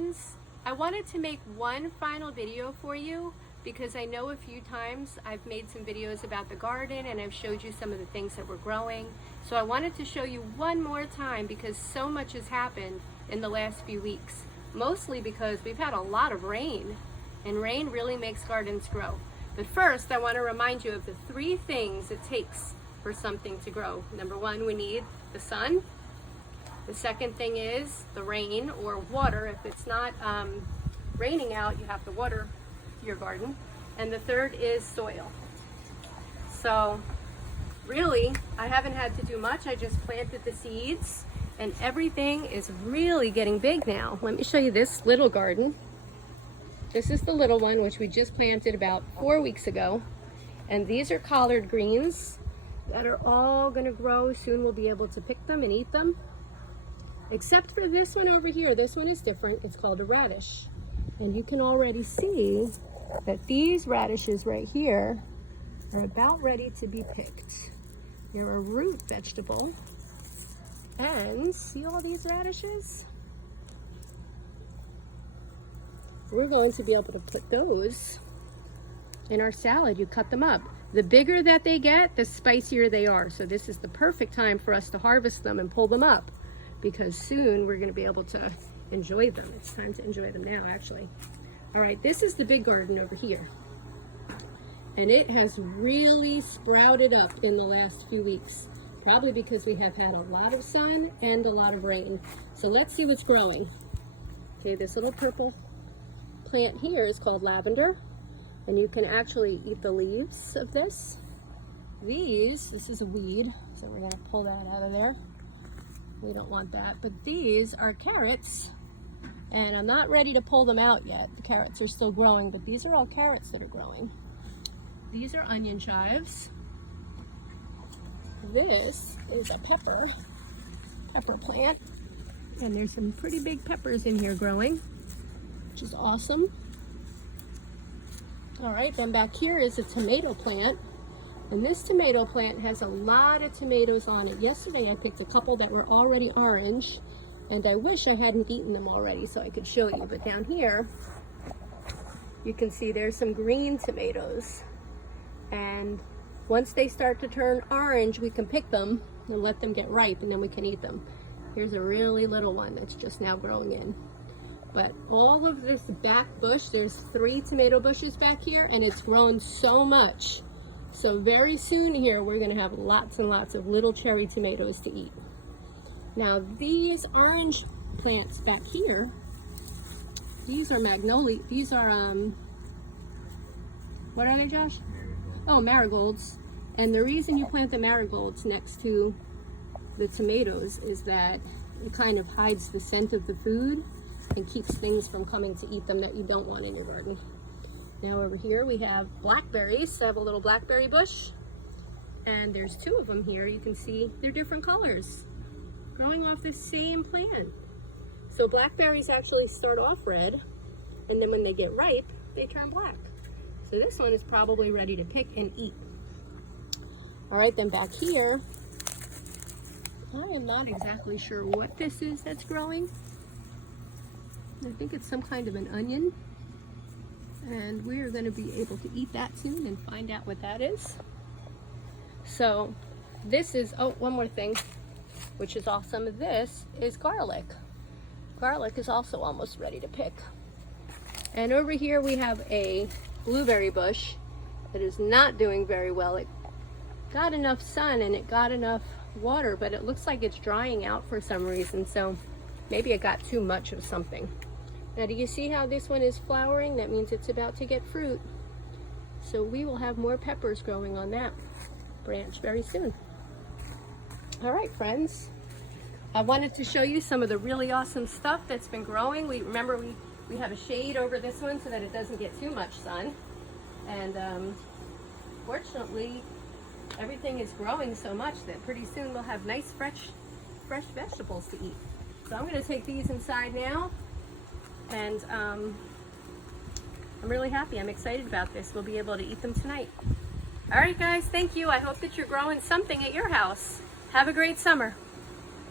friends, I wanted to make one final video for you because I know a few times I've made some videos about the garden and I've showed you some of the things that we're growing. So I wanted to show you one more time because so much has happened in the last few weeks. Mostly because we've had a lot of rain, and rain really makes gardens grow. But first, I want to remind you of the 3 things it takes for something to grow. Number 1, we need the sun. The second thing is the rain or water. If it's not raining out, you have to water your garden. And the third is soil. So really, I haven't had to do much. I just planted the seeds and everything is really getting big now. Let me show you this little garden. This is the little one, which we just planted about 4 weeks ago. And these are collard greens that are all gonna grow. Soon we'll be able to pick them and eat them. Except for this one over here. This one is different. It's called a radish. And you can already see that these radishes right here are about ready to be picked. They're a root vegetable. And see all these radishes? We're going to be able to put those in our salad. You cut them up. The bigger that they get, the spicier they are. So this is the perfect time for us to harvest them and pull them up, because soon we're going to be able to enjoy them. It's time to enjoy them now, actually. All right, this is the big garden over here. And it has really sprouted up in the last few weeks, probably because we have had a lot of sun and a lot of rain. So let's see what's growing. Okay, this little purple plant here is called lavender, and you can actually eat the leaves of this. This is a weed, so we're going to pull that out of there. We don't want that, but these are carrots, and I'm not ready to pull them out yet. The carrots are still growing, but these are all carrots that are growing. These are onion chives. This is a pepper plant, and there's some pretty big peppers in here growing, which is awesome. All right, then back here is a tomato plant. And this tomato plant has a lot of tomatoes on it. Yesterday I picked a couple that were already orange, and I wish I hadn't eaten them already so I could show you. But down here, you can see there's some green tomatoes. And once they start to turn orange, we can pick them and let them get ripe, and then we can eat them. Here's a really little one that's just now growing in. But all of this back bush, there's 3 tomato bushes back here, and it's grown so much. So very soon here, we're gonna have lots and lots of little cherry tomatoes to eat. Now these orange plants back here, these are magnolia, these are, what are they, Josh? Oh, marigolds. And the reason you plant the marigolds next to the tomatoes is that it kind of hides the scent of the food and keeps things from coming to eat them that you don't want in your garden. Now over here we have blackberries. I have a little blackberry bush, and there's 2 of them here. You can see they're different colors growing off the same plant. So blackberries actually start off red, and then when they get ripe, they turn black. So this one is probably ready to pick and eat. All right, then back here, I am not exactly sure what this is that's growing. I think it's some kind of an onion. And we are going to be able to eat that soon and find out what that is. So this is, oh, one more thing, which is awesome. This is garlic. Garlic is also almost ready to pick. And over here we have a blueberry bush that is not doing very well. It got enough sun and it got enough water, but it looks like it's drying out for some reason. So maybe it got too much of something. Now, do you see how this one is flowering? That means it's about to get fruit. So we will have more peppers growing on that branch very soon. All right, friends. I wanted to show you some of the really awesome stuff that's been growing. Remember we have a shade over this one so that it doesn't get too much sun. And fortunately, everything is growing so much that pretty soon we'll have nice fresh vegetables to eat. So I'm going to take these inside now. And I'm really happy. I'm excited about this. We'll be able to eat them tonight. All right, guys, thank you. I hope that you're growing something at your house. Have a great summer.